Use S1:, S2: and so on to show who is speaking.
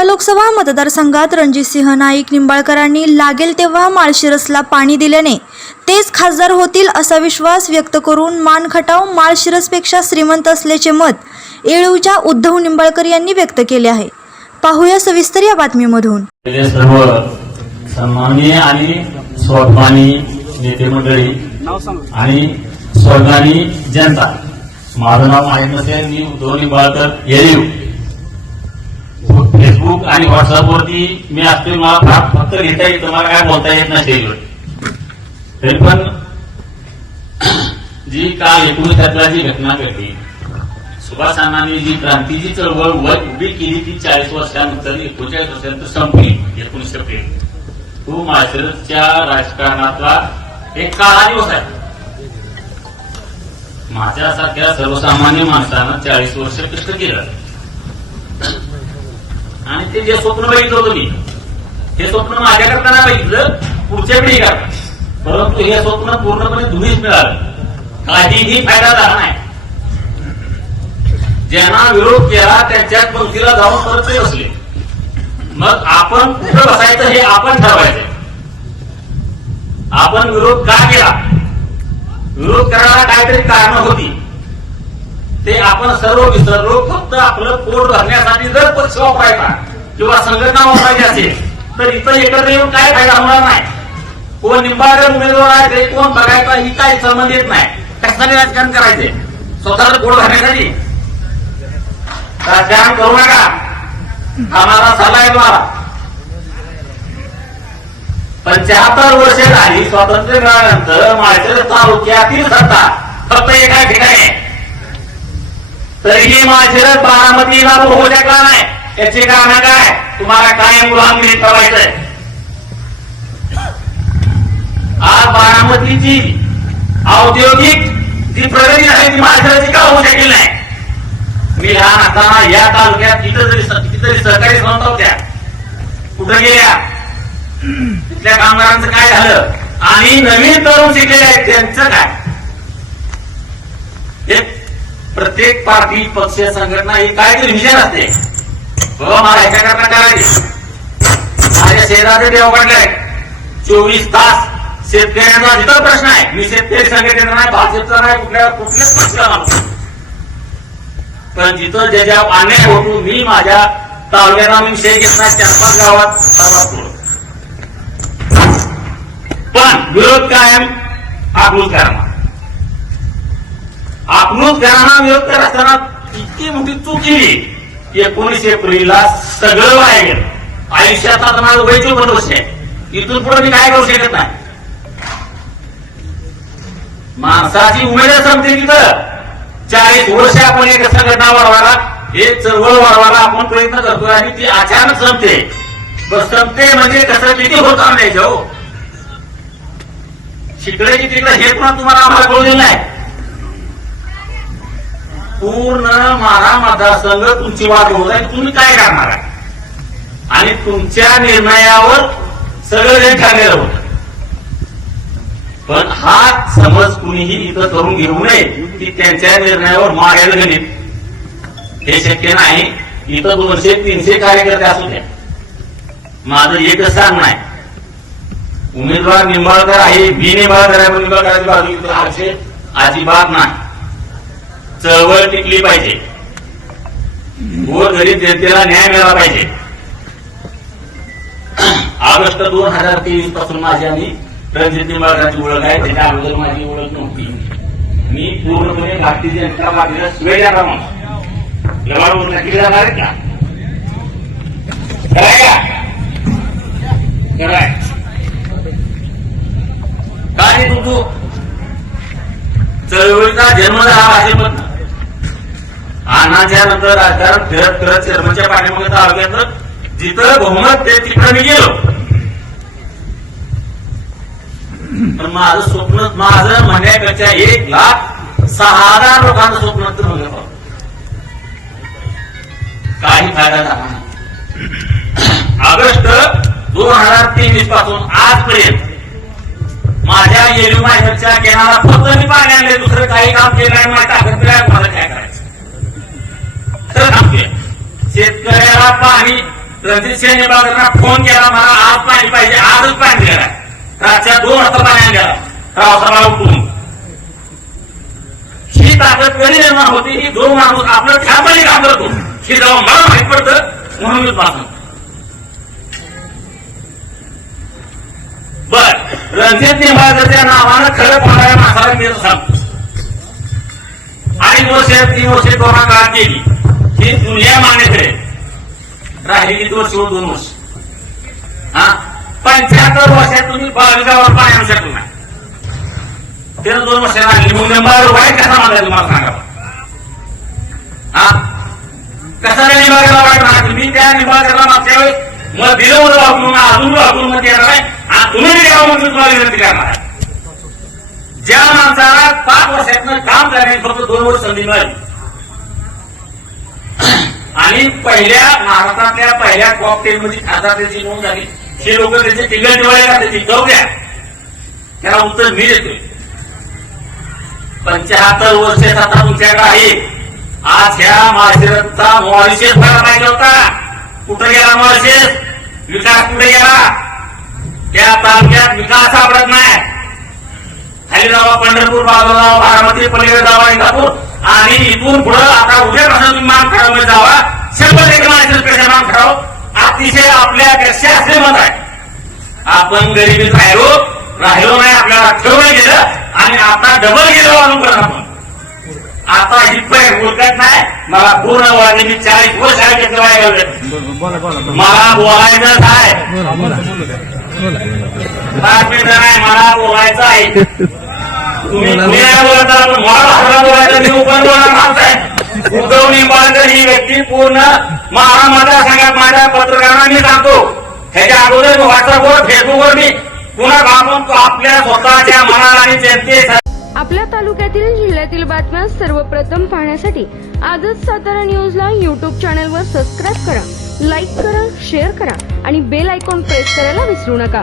S1: माडा लोकसभा मतदारसंघात रणजितसिंह नाईक निंबाळकरांनी लागेल तेव्हा माळशिरसला पाणी दिल्याने तेच खासदार होतील असा विश्वास व्यक्त करून मान खटाव माळशिरसपेक्षा श्रीमंत असल्याचे मत येळूच्या उद्धव निंबाळकर यांनी व्यक्त केले आहे. पाहूया सविस्तर या बातमीमधून.
S2: सर्व सन्माननीय आणि स्वाभिमानी नेते मंडळी आणि स्वाभिमानी जनता माझं नाव आहे नसेल मी उद्धव निंबाळकर येऊ फेसबुक आणि व्हॉट्सअपवरती मी असतो मला फक्त लिहिता येतं मला काय बोलता येत नाही स्टेजवर तरी पण जी काल एकोणीसातला जी घटना घडली सुभाष जी क्रांतीची चळवळ व उभी केली ती चाळीस वर्षानंतर एकोणचाळीस वर्षानंतर संपली एकोणीसशे एप्रिल तो माळशिरसच्या राजकारणातला एक काळा दिवस आहे. माझ्यासारख्या सर्वसामान्य माणसानं चाळीस वर्ष कष्ट केलं. आणि ते जे स्वप्न बघितलं होतं मी हे स्वप्न माझ्याकरता नाही बघितलं? पुढच्या पिढी करता परंतु हे स्वप्न पूर्णपणे धुळीच मिळालं. काहीही फायदा झाला नाही. ज्यांना विरोध केला त्यांच्या पंक्तीला जाऊन परत ते बसले. मग आपण कुठं बसायचं हे आपण ठरवायचं. आपण विरोध का केला? विरोध करायला काहीतरी कारण होती. ते आपण सर्व विसरलो फक्त आपलं पोट भरण्यासाठी जर पक्ष वापरायचा किंवा संघटना वापरायची असेल तर इथं एकत्र येऊन काय फायदा होणार नाही. कोण निंबाळकर उमेदवार आहे ते कोण बघायचा ही काही संबंध येत नाही. कशासाठी राजकारण करायचे? स्वतःचं पोट भरण्यासाठी? राजकारण करू नका. आम्हाला सल्ला आहे तुम्हाला. पंच्याहत्तर वर्षे झाली स्वातंत्र्य मिळाल्यानंतर माळशिरस तालुक्यातील सत्ता फक्त एका ठिकाणी आहे. तरीही माळशिरस बारामतीला होऊ शकला नाही? याची कारण काय तुम्हाला काय गुलामगिरी करायचंय. आज बारामतीची औद्योगिक जी प्रगती झाली ती माळशिरसची का होऊ शकेल नाही. मी लहान असताना या तालुक्यात कितीतरी कितीतरी सहकारी संस्था होत्या कुठं गेल्या? तिथल्या कामगारांचं काय झालं? आणि नवीन तरुण शिकलेले आहेत त्यांचं काय? हे प्रत्येक पार्टी पक्ष संघटना ही काहीतरी विषय असते. बाबा मला ह्याच्याकरता करायचे माझ्या शेजारी देवगडले चोवीस तास शेतकऱ्यांचा जिथं प्रश्न आहे. मी शेतकरी संघटनेचा नाही भाजपचा नाही कुठल्या कुठल्याच पक्षाला मानतो पण जिथं ज्याच्या अन्याय होतो मी माझ्या तालुक्याला मी शेख घेत नाही चार पाच गावात सर्वात पुढं. पण विरोध कायम आकृत करणं. आकृत करणं विरोध करत असताना इतकी मोठी चूक केली की एकोणीस एप्रिलला सगळं वाया गेलं आयुष्याचा तर माझं वय चोपन्न आहे. इथून पुढे मी काय करू शकत नाही. माणसाची उमेद संपते तिथं. चाळीस वर्ष आपण एक संघटना वाढवायला हे चळवळ वाढवायला आपण प्रयत्न करतोय आणि ती अचानक संपते. संपते म्हणजे कसं किती होत नाही हो? शिकडे की तिकडे हे पण तुम्हाला आम्हाला कळू दिलं नाही. पूर्ण मारा मतदारसंघ तुमची वाट होत आहे. तुम्ही काय करणार आहे? आणि तुमच्या निर्णयावर सगळं हे ठरलेलं होत. पण हा समज कुणीही इथं करून घेऊ नये की त्यांच्या निर्णयावर मारायला गेले हे शक्य नाही. इथं दोनशे तीनशे कार्यकर्ते असू द्या. माझं एकच सांगणं आहे. उमेदवार निंबाळकर आहे बी निंबाळकर आहे पण निंबाळकरांची बाजू इथं अजिबात नाही. चळवळ टिकली पाहिजे. गोरगरीब जनतेला न्याय मिळाला पाहिजे. ऑगस्ट दोन हजार तेवीसपासून माझी आणि रणजित निंबाळकरांची ओळख आहे. त्याच्या अगोदर माझी ओळख नव्हती. मी पूर्णपणे भारतीय जनता पार्टीला शिवाय जाणार व्यवहार लवाड नक्की जाणार आहे का? कराय का कराय काय तू तू? चळवळीचा जन्म झाला भाजपमधनं अण्णाच्या नंतर राजकारण फिरत फिरत चेअरमनच्या पाठीमागे तालुक्यात जिथं बहुमत ते तिकडे मी गेलो. पण माझं स्वप्न माझं म्हणण्यापेक्षा एक लाख सहा हजार लोकांचं स्वप्न तर बाबा. काही फायदा झाला नाही. ऑगस्ट दोन हजार तेवीसपासून आजपर्यंत माझ्या येलू माहेरच्या केनाला फक्त मी पाणी आणले दुसरं काही काम केलं नाही. मला टाकत काय मला काय करायचं? खरं काम शेतकऱ्याला पाणी रणजित सिंह निंबाळकरांना फोन केला मला आज पाणी पाहिजे आजच पाणी द्या रातच्या दोन वाजता पाणी गेला रावसाला उठून. ही ताकद कधी निर्माण होती? ही दोन माणूस आपलं ठामपणे काम करतो. हे जेव्हा मला माहीत पडतं म्हणून मी पाहतो. बर रणजित निंबाळकरच्या नावानं खरं कोणाला माणसाला मी सांगतो. अडीच वर्ष तीन वर्ष कोरोना काळात गेली ही दुनिया मान्यकडे राहिली दोन वर्ष दोन वर्ष. हा? पंच्याहत्तर वर्षात तुम्ही बावीसावर पाणी आणू शकलो नाही. तेरा दोन वर्ष राहिली. मग नंबर वाईट कसा मानलाय तुम्हाला सांगा हा? कसा नाही निंबाळकरला वाईट म्हणायचं मी त्या निभागाला मागच्या वेळेस मला दिलं होतं वापरून अजून वापरून मध्ये येणार आहे. आणि तुम्ही द्यावं म्हणून तुम्हाला विनंती करणार आहे. ज्या माणसाला पाच वर्षातनं काम करण्याची फक्त दोन वर्ष संधी मिळाली. आणि पहिल्या महाराष्ट्रातल्या पहिल्या कॉकटेल मध्ये खासदार त्याची नोंद झाली. हे लोक त्याचे टिंगल टिवाळे का त्याची जाऊ द्या. त्याला उत्तर मी देतोय. पंच्याहत्तर वर्ष आता तुमच्याकडे आहे. आज ह्या माळशिरसचा मॉरिशस व्हायला पाहिजे होता. कुठं गेला मॉरिशस विकास कुठे गेला? त्या तालुक्यात विकास सापडत नाही. खाली जावा पंढरपूर बाजूला बारामती पलीकडे जावा इंदापूर. आणि इथून पुढं आता उद्या तुम्ही मान खडावमध्ये जावा. शंभर एक माणसापेक्षा मान खडाव अतिशय आपल्यापेक्षा श्रीमंत आहे. आपण गरिबीत राहिलो हो, राहिलो नाही आपल्याला ठेवलं गेलं आणि आता डबल गेलो अनुकरण आपण? आता ही पैर उलकत नाही. मला पूर्ण वयाने मी चाळीस वर्ष आहे त्याचं वय मला बोलायचं आहे. पाच मिनिटं नाही मला बोलायचं आहे. तुम्ही तुम्ही बोलत मला बोलायचं मी पण बोलणार उद्धव निंबाळकर ही व्यक्ती पूर्ण महारा मतदारसंघात माझ्या पत्रकारांना मी सांगतो ह्याच्या अगोदर व्हॉट्सअपवर फेसबुकवर मी पुन्हा आपण आपल्या स्वतःच्या मनाला आणि जनते
S3: आपल्या तालुक्यातील जिल्ह्यातील बातम्या सर्वप्रथम पाहण्यासाठी आजच सातारा न्यूजला यूट्यूब चॅनलवर सबस्क्राईब करा लाईक करा शेअर करा आणि बेल आयकॉन प्रेस करायला विसरू नका.